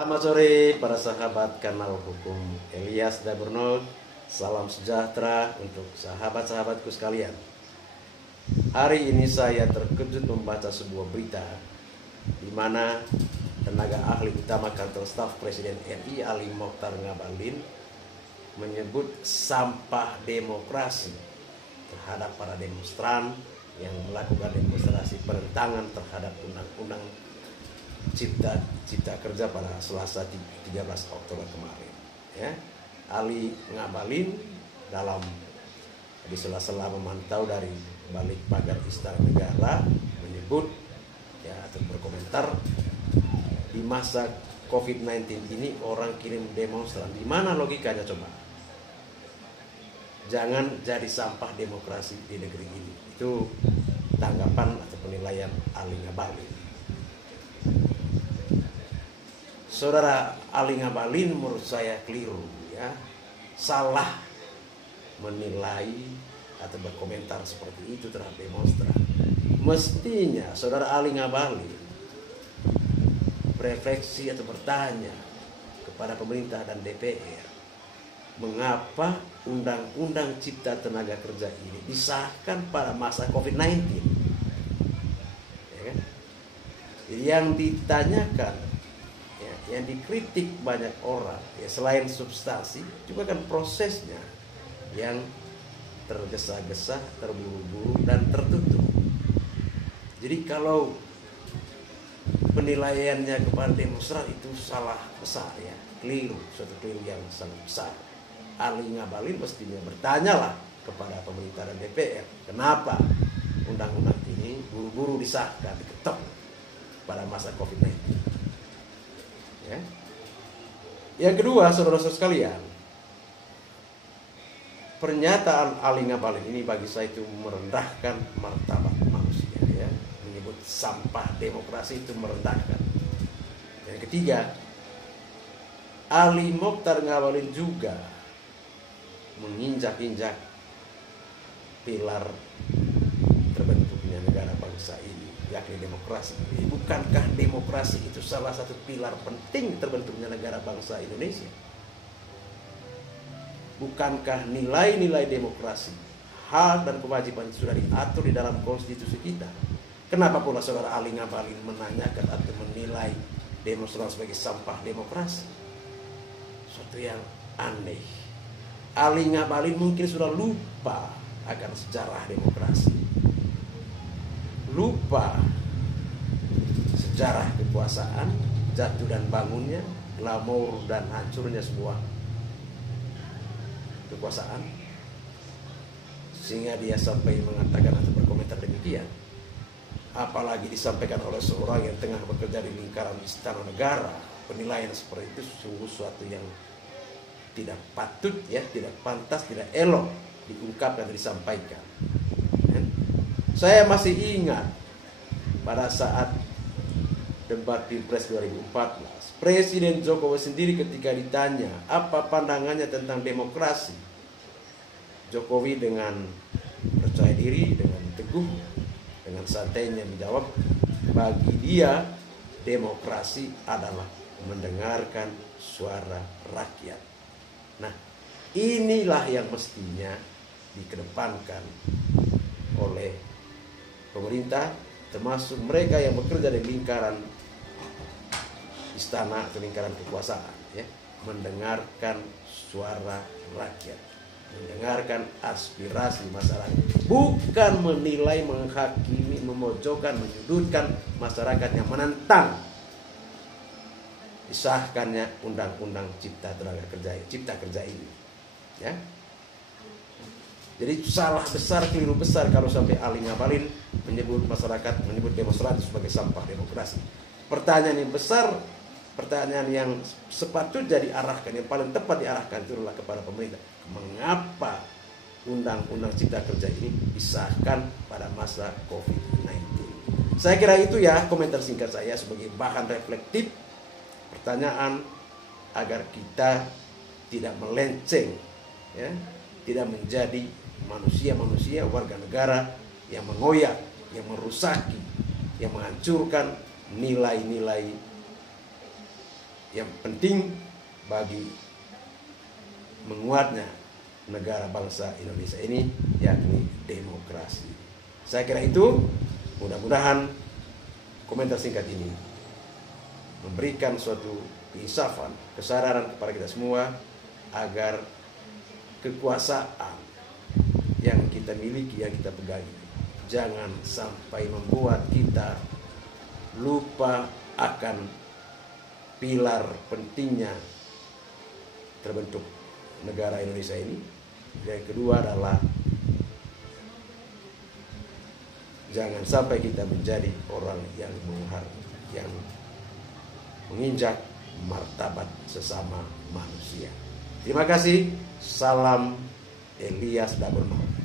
Selamat sore para sahabat kanal hukum Elias Daburno. Salam sejahtera untuk sahabat-sahabatku sekalian. Hari ini saya terkejut membaca sebuah berita di mana tenaga ahli utama kantor staf Presiden RI Ali Mokhtar Ngabalin menyebut sampah demokrasi terhadap para demonstran yang melakukan demonstrasi penentangan terhadap undang-undang Cipta Kerja pada Selasa 13 Oktober kemarin. Ya, Ali Ngabalin di sela-sela memantau dari balik pagar Istana Negara menyebut atau berkomentar, di masa COVID-19 ini orang kirim demonstran. Di mana logikanya coba? Jangan jadi sampah demokrasi di negeri ini. Itu tanggapan atau penilaian Ali Ngabalin. Saudara Ali Ngabalin menurut saya keliru, salah menilai atau berkomentar seperti itu terhadap demonstran. Mestinya saudara Ali Ngabalin berefleksi atau bertanya kepada pemerintah dan DPR, mengapa Undang-Undang Cipta Tenaga Kerja ini disahkan pada masa COVID-19? Ya kan? Yang ditanyakan, yang dikritik banyak orang, selain substansi juga kan prosesnya yang tergesa-gesa, terburu-buru dan tertutup. Jadi kalau penilaiannya kepada demonstran itu salah besar, keliru, suatu keliru yang sangat besar. Ali Ngabalin mestinya bertanyalah kepada pemerintah dan DPR, kenapa undang-undang ini buru-buru disahkan, diketok pada masa COVID-19. Yang kedua, saudara-saudara sekalian, pernyataan Ali Ngabalin ini bagi saya itu merendahkan martabat manusia. Menyebut sampah demokrasi itu merendahkan. Yang ketiga, Ali Mokhtar Ngabalin juga menginjak-injak pilar terbentuknya negara bangsa ini, yakni demokrasi. Bukankah demokrasi itu salah satu pilar penting terbentuknya negara bangsa Indonesia? Bukankah nilai-nilai demokrasi, hak dan kewajiban itu sudah diatur di dalam konstitusi kita? Kenapa pula saudara Ali Ngabalin menanyakan atau menilai demonstran sebagai sampah demokrasi? Suatu yang aneh. Ali Ngabalin mungkin sudah lupa akan sejarah demokrasi, lupa sejarah kekuasaan, jatuh dan bangunnya, glamor dan hancurnya sebuah kekuasaan, sehingga dia sampai mengatakan atau berkomentar demikian. Apalagi disampaikan oleh seorang yang tengah bekerja di lingkaran Istana Negara. Penilaian seperti itu sungguh suatu yang tidak patut, tidak pantas, tidak elok diungkapkan dan disampaikan. Saya masih ingat pada saat debat Pilpres 2014, Presiden Jokowi sendiri ketika ditanya apa pandangannya tentang demokrasi, Jokowi dengan percaya diri, dengan teguh, dengan santainya menjawab, bagi dia demokrasi adalah mendengarkan suara rakyat. Nah, inilah yang mestinya dikedepankan oleh pemerintah, termasuk mereka yang bekerja di lingkaran istana atau lingkaran kekuasaan, mendengarkan suara rakyat, mendengarkan aspirasi masyarakat, bukan menilai, menghakimi, memojokkan, menyudutkan masyarakat yang menentang disahkannya Undang-Undang Cipta Kerja ini. Jadi salah besar, keliru besar kalau sampai Ali Ngabalin menyebut masyarakat, menyebut demonstran sebagai sampah demokrasi. Pertanyaan yang besar, pertanyaan yang sepatutnya diarahkan, yang paling tepat diarahkan itu adalah kepada pemerintah. Mengapa Undang-Undang Cipta Kerja ini disahkan pada masa COVID-19? Saya kira itu komentar singkat saya sebagai bahan reflektif, pertanyaan agar kita tidak melenceng, tidak menjadi manusia-manusia, warga negara yang mengoyak, yang merusaki, yang menghancurkan nilai-nilai yang penting bagi menguatnya negara bangsa Indonesia ini, yakni demokrasi. Saya kira itu, mudah-mudahan komentar singkat ini memberikan suatu keinsafan, kesadaran kepada kita semua agar kekuasaan yang kita miliki, yang kita pegangi, jangan sampai membuat kita lupa akan pilar pentingnya terbentuk negara Indonesia ini. Yang kedua adalah jangan sampai kita menjadi orang yang menginjak martabat sesama manusia. Terima kasih. Salam Elias Double Mouth.